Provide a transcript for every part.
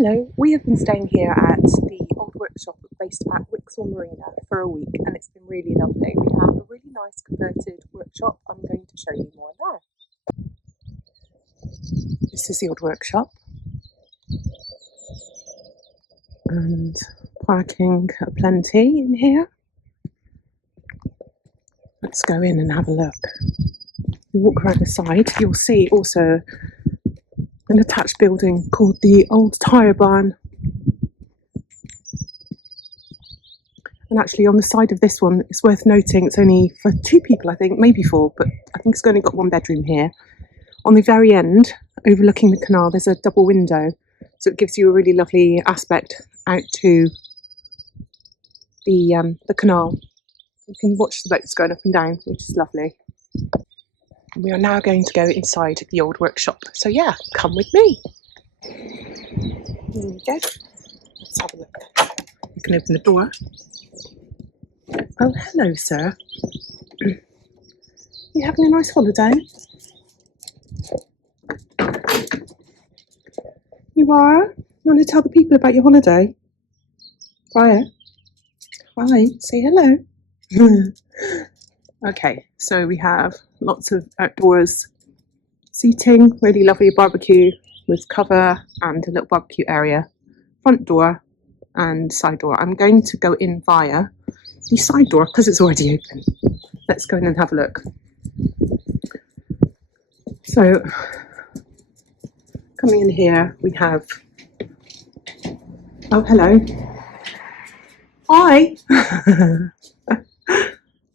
Hello, we have been staying here at the old workshop based at Whixall Marina for a week, and it's been really lovely. We have a really nice converted workshop. I'm going to show you more now. This is the old workshop, and parking aplenty in here. Let's go in and have a look. You walk around the side, you'll see also an attached building called the Old Tyre Barn. And actually on the side of this one, it's worth noting it's only for 2 people, I think, maybe 4, but I think it's only got 1 bedroom here. On the very end, overlooking the canal, there's a double window, so it gives you a really lovely aspect out to the canal. You can watch the boats going up and down, which is lovely. We are now going to go inside the old workshop. So yeah, come with me. Here we go. Let's have a look. You can open the door. Oh, hello, sir. You having a nice holiday? You are? You want to tell the people about your holiday? Hi. Hi, say hello. Okay, so we have lots of outdoors seating, really lovely barbecue with cover and a little barbecue area, front door and side door. I'm going to go in via the side door because it's already open. Let's go in and have a look. So coming in here we have, oh hello, hi.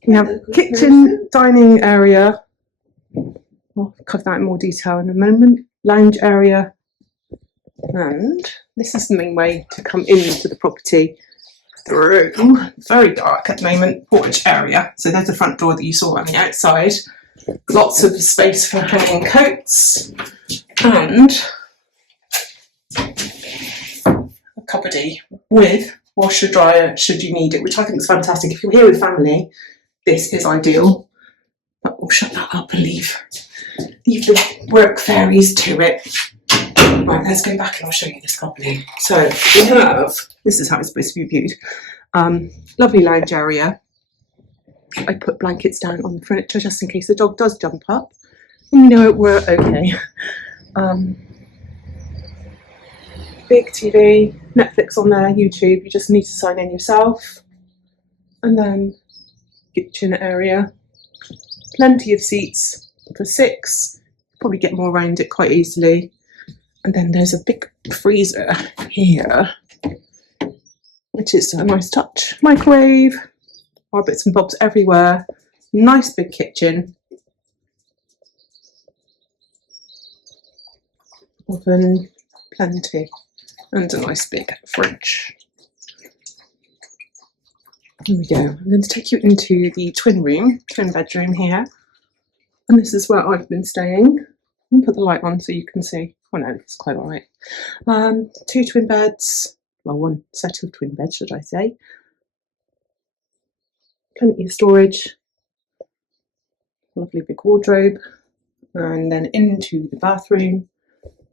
We have kitchen, dining area, I'll cover that in more detail in a moment, lounge area, and this is the main way to come into the property through, very dark at the moment, porch area. So there's the front door that you saw on the outside, lots of space for hanging coats, and a cupboardy with washer dryer should you need it, which I think is fantastic. If you're here with family, this is ideal, but we'll shut that up and leave the work fairies to it. Right, let's go back and I'll show you this properly. So we have, this is how it's supposed to be viewed. Lovely lounge area. I put blankets down on the furniture just in case the dog does jump up. And you know we're okay. Big TV, Netflix on there, YouTube. You just need to sign in yourself. And then kitchen area, plenty of seats for 6, probably get more around it quite easily. And then there's a big freezer here, which is a nice touch. Microwave, our bits and bobs everywhere, nice big kitchen, oven, plenty, and a nice big fridge. Here we go. I'm going to take you into the twin bedroom here. And this is where I've been staying. I'll put the light on so you can see. Oh no, it's quite all right. 2 twin beds. Well, 1 set of twin beds, should I say. Plenty of storage. Lovely big wardrobe. And then into the bathroom.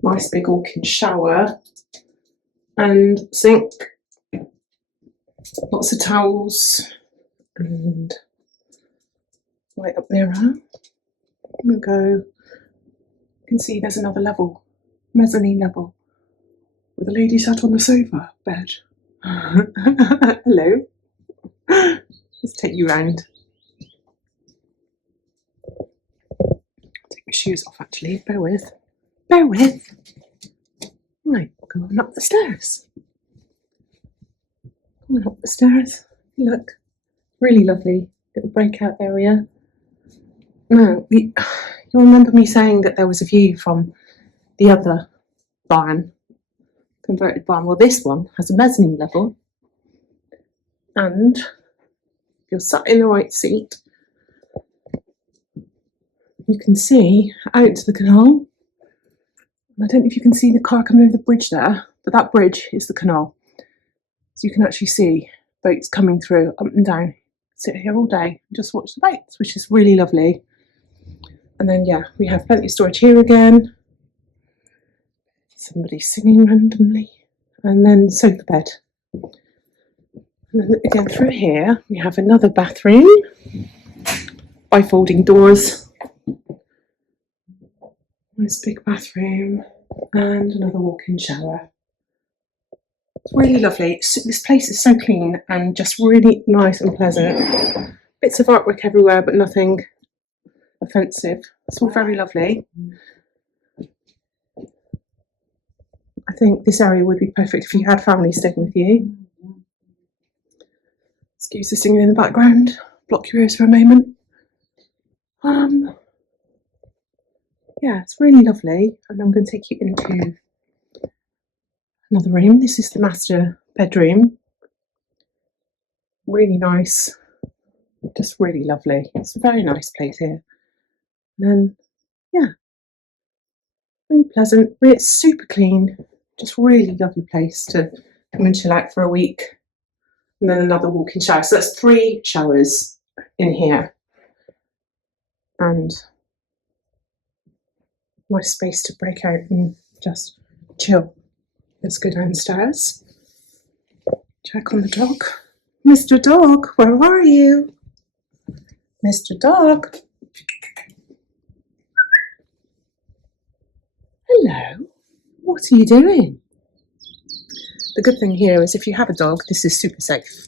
Nice big walk-in shower. And sink. Lots of towels and light up mirror. I'm going to go, you can see there's another level, mezzanine level, with a lady sat on the sofa bed. Hello. Let's take you round. Take my shoes off actually, bear with. Bear with. Right, go on up the stairs. Up the stairs, look, really lovely little breakout area. Now, you'll remember me saying that there was a view from the other barn, converted barn. Well, this one has a mezzanine level, and if you're sat in the right seat, you can see out to the canal. I don't know if you can see the car coming over the bridge there, but that bridge is the canal. So you can actually see boats coming through up and down. Sit here all day and just watch the boats, which is really lovely. And then yeah, we have plenty of storage here again. Somebody singing randomly. and then sofa bed. And then again through here we have another bathroom, bifolding doors, nice big bathroom, and another walk-in shower. It's really lovely. This place is so clean and just really nice and pleasant. Bits of artwork everywhere, but nothing offensive. It's all very lovely. I think this area would be perfect if you had family staying with you. Excuse the singing in the background. Block your ears for a moment. Yeah, it's really lovely, and I'm going to take you into another room. This is the master bedroom. Really nice, just really lovely. It's a very nice place here. And then, yeah, really pleasant. It's super clean. Just really lovely place to come and chill out for a week. And then another walk-in shower. So that's 3 showers in here. And nice space to break out and just chill. Let's go downstairs. Check on the dog. Mr. Dog, where are you? Mr. Dog. Hello. What are you doing? The good thing here is if you have a dog, this is super safe.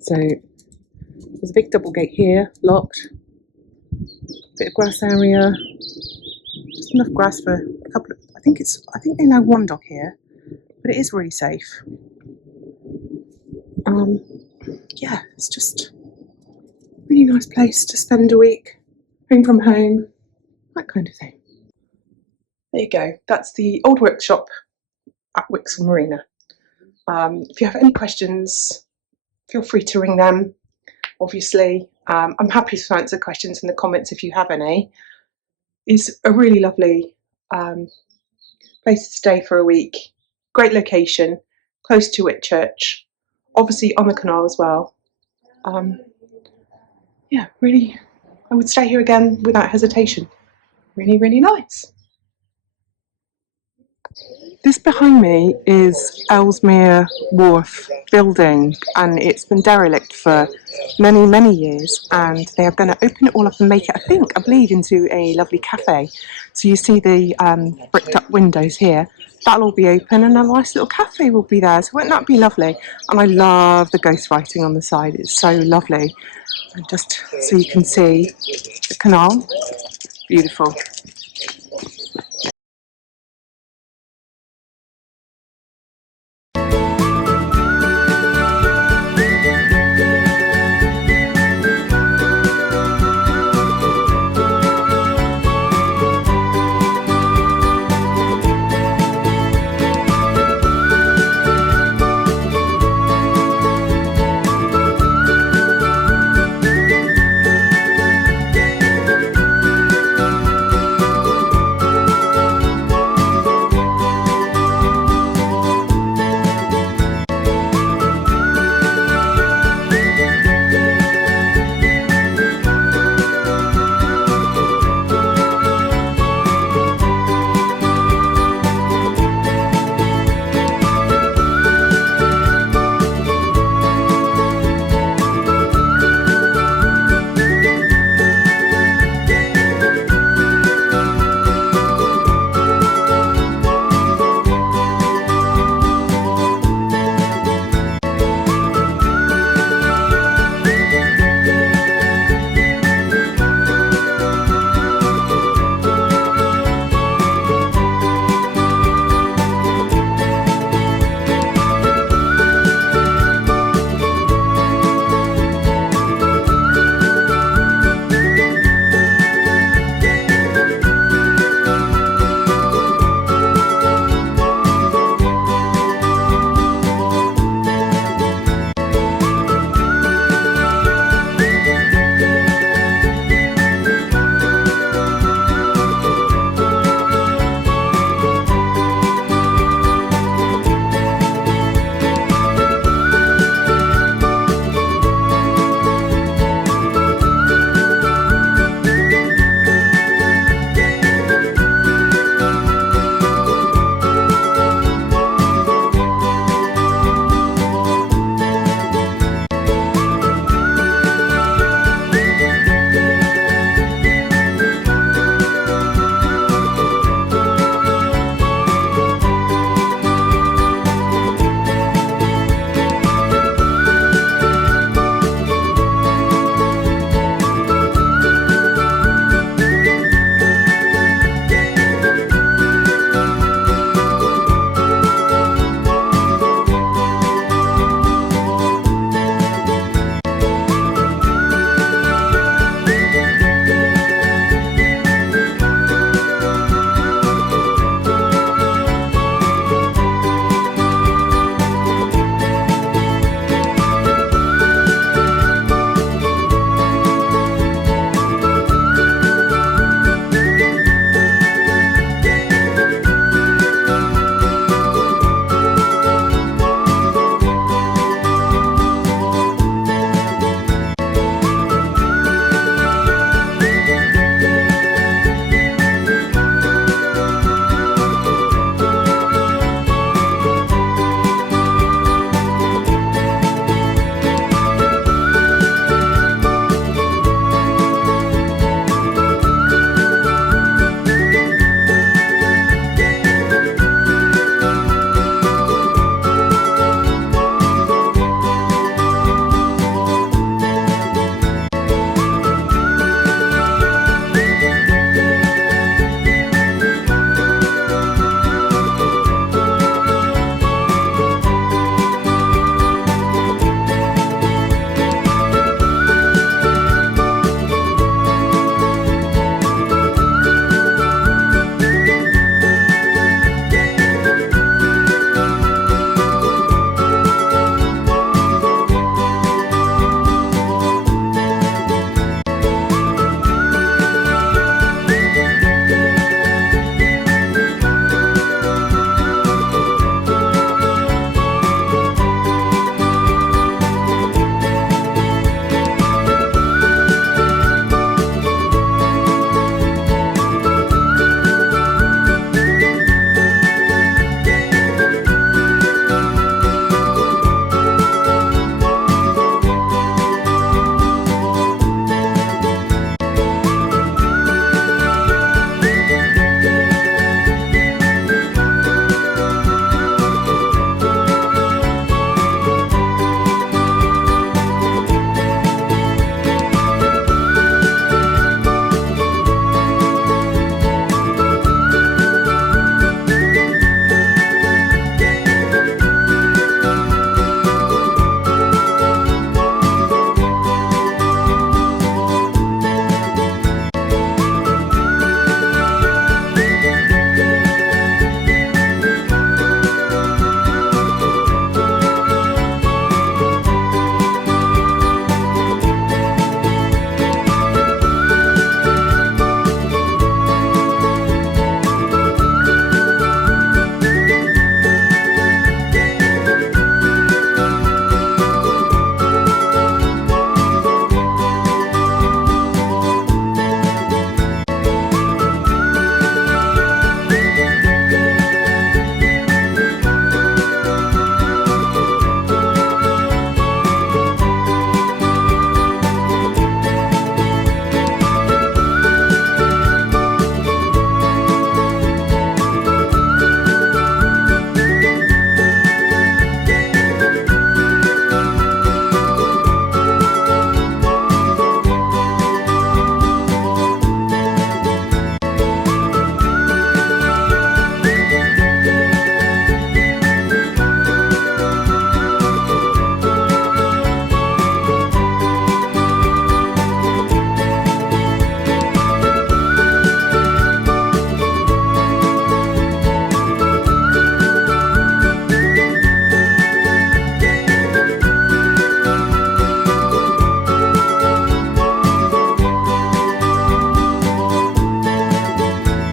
So there's a big double gate here, locked. Bit of grass area. Just enough grass for a couple of, I think they allow 1 dog here, but it is really safe. Yeah, it's just a really nice place to spend a week, home from home, that kind of thing. There you go. That's the old workshop at Whixall Marina. If you have any questions, feel free to ring them, obviously. I'm happy to answer questions in the comments if you have any. It's a really lovely place to stay for a week. Great location, close to Whitchurch, obviously on the canal as well. Yeah, really, I would stay here again without hesitation. Really, really nice. This behind me is Ellesmere Wharf building, and it's been derelict for many, many years, and they are going to open it all up and make it, I believe, into a lovely cafe. So you see the bricked up windows here. That'll all be open and a nice little cafe will be there. So wouldn't that be lovely? And I love the ghost writing on the side. It's so lovely. And just so you can see the canal. Beautiful.